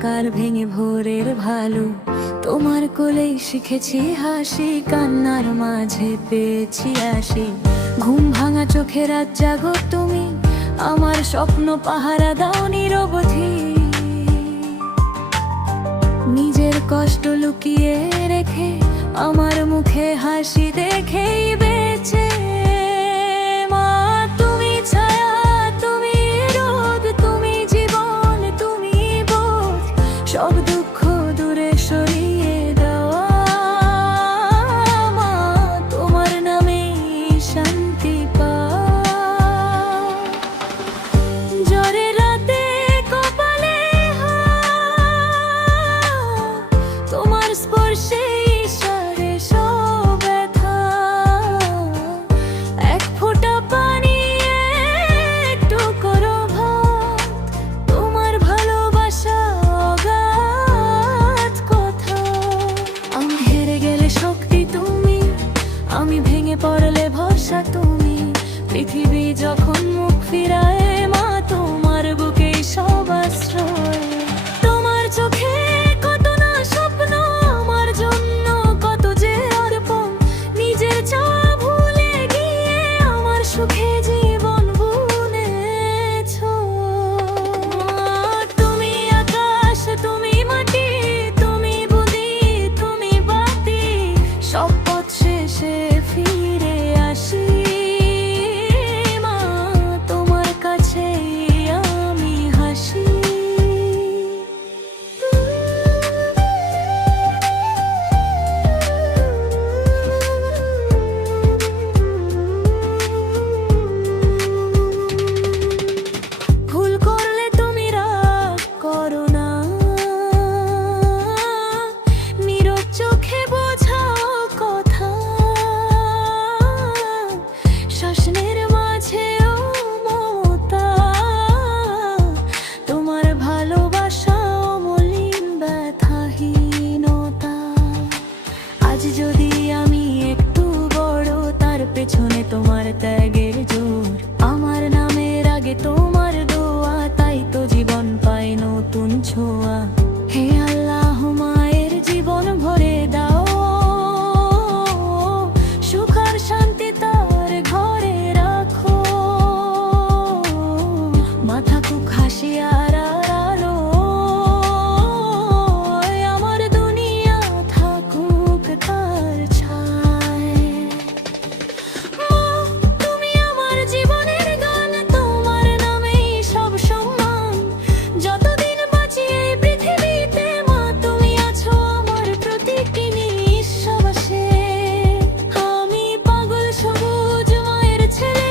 অন্ধকার ভেঙে ভোরের ভালো, তোমার কোলেই শিখেছি হাসি, কান্নার মাঝে পেয়েছি আসি। ঘুম ভাঙা চোখে রাত জাগো তুমি, আমার স্বপ্ন পাহারা দাও নিরবধি। নিজের কষ্ট লুকিয়ে রেখে আমার মুখে হাসি দেখেই বেঁচে। মা তুমি ছায়া, তুমি রোদ, তুমি জীবন, তুমি বোধ, সব দুঃখ দূরে সরিয়ে দেওয়া। মা তোমার নামেই শান্তি পাই। জ্বরের রাতে কপালে তোমার স্পর্শে ইশারে সব ব্যথা। এক ফোঁটা পানি, একটু করো ভাত, তোমার ভালোবাসা অগাধ কথা। আমি হেরে গেলে শক্তি তুমি, আমি ভেঙে পড়লে ভরসা তুমি। পৃথিবী যখন মুখ ফিরায়, মা তোমার বুকেই সব আশ্রয়। তোমার চোখে কত না স্বপ্ন, আমার জন্য কত যে অর্পণ। নিজের চাওয়া ভুলে গিয়ে আমার সুখে জীবন বুনেছো। তুমি আকাশ, তুমি মাটি, তুমি বুদ্ধি, তুমি বাতি, সব পথ শেষে ফিরে আসি। মা তোমার কাছেই আমি হাসি। ভুল করলে তুমি রাগ করো না, নীরব চোখে বোঝাও কথা। শাসনের মাঝেও মমতা, তোমার ভালোবাসা অমলিন ব্যথাহীনতা। আজ যদি আমি একটু বড়, তার পেছনে তোমার ত্যাগের জোর। আমার নামের আগে তোমার দোয়া, তাই তো জীবন পায় নতুন ছোঁয়া। হে আল্লাহ, মায়ের জীবন ভরে দাও, সুখ আর শান্তি তার ঘরে রাখো। মা থাকুক হাসি আর আলো, আমার দুনিয়া থাকুক তার ছায়। মা তুমি আমার জীবনের গান, তোমার নামেই সব সম্মান। যতদিন বাঁচি এই পৃথিবীতে, মা তুমি আছো আমার প্রতিটি নিঃশ্বাসে। আমি পাগল সবুজ মায়ের ছেলে,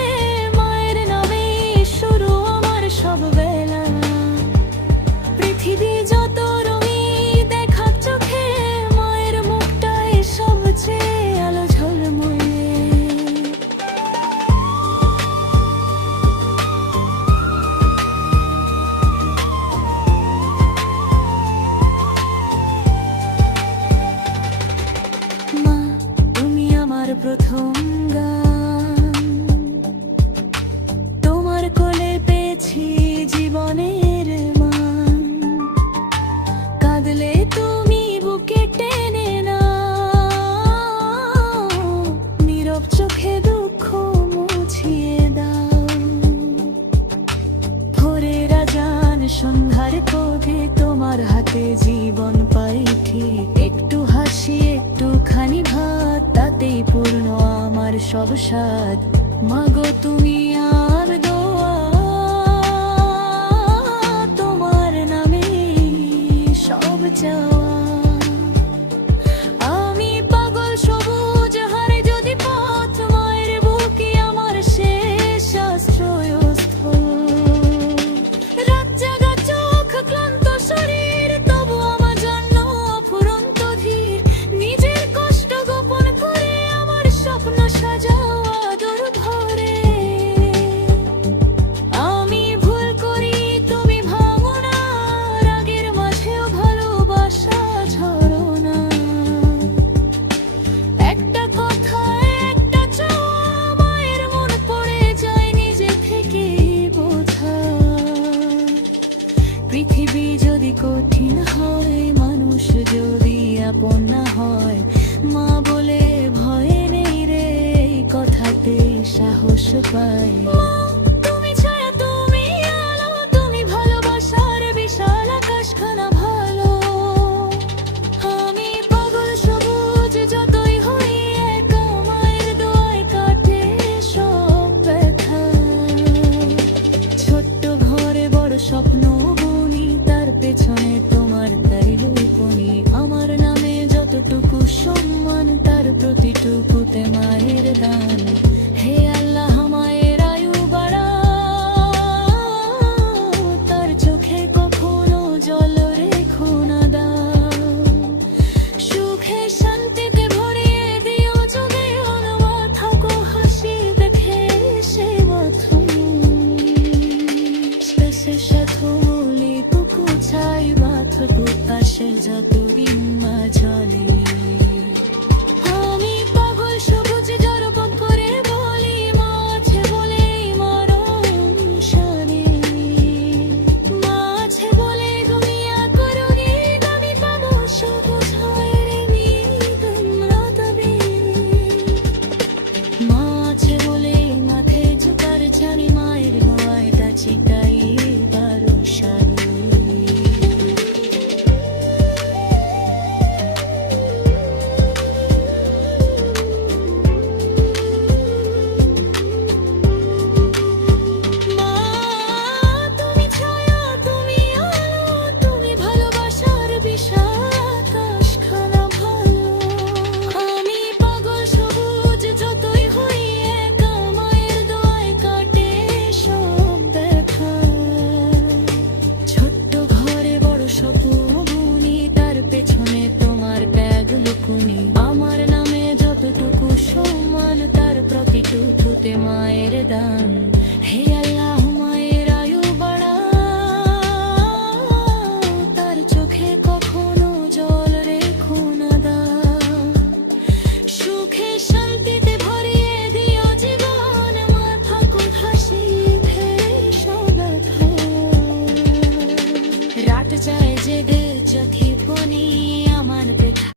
মায়ের নামেই শুরু আমার সব বেলা। পৃথিবী যত রঙিন দেখাক চোখে, মায়ের মুখটাই সবচেয়ে আলো ঝলমলে। মা তুমি আমার প্রথম গান, তোমার কোলে পেয়েছি জীবনের মান। কাঁদলে তুমি বুকে টেনে নাও, নীরব চোখে দুঃখ মুছিয়ে দাও। ভোরের আজান, সন্ধ্যার কোধে, তোমার হাতে জীবন পাই ঠিক। একটু হাসি, একটুখানি ভাত, তাতেই পূর্ণ আমার সব স্বাদ। মাগো তুমি আর দোয়া, তোমার নামে সব চাওয়া। আমি পাগল সবুজ হারে যদি পথ, মায়ের বুকে আমার শেষ আশ্রয়স্থল। রাত জাগা চোখ, ক্লান্ত শরীর, তবু আমার জন্য অফুরন্ত ধীর। নিজের কষ্ট গোপন করে আমার স্বপ্ন সাজাও আদর ভরে। আমি ভুল করি তুমি ভাঙো না, রাগের মাঝেও ভালোবাসা আপন না হয়। মা বলে ভয় নেই রে, এই কথাতেই সাহস পাই। তুমি ছায়া, তুমি আলো, তুমি ভালোবাসার বিশাল আকাশখানা ভালো। আমি পাগল সবুজ যতই হই একা, মায়ের দোয়ায় কাটে সব ব্যথা। ছোট্ট ঘরে বড় স্বপ্ন বুনি, তার পেছনে তোমার তাই লুকোনি। আমার নামে যতটুকু সম্মান, তার প্রতিটুকুতে মায়ের দান।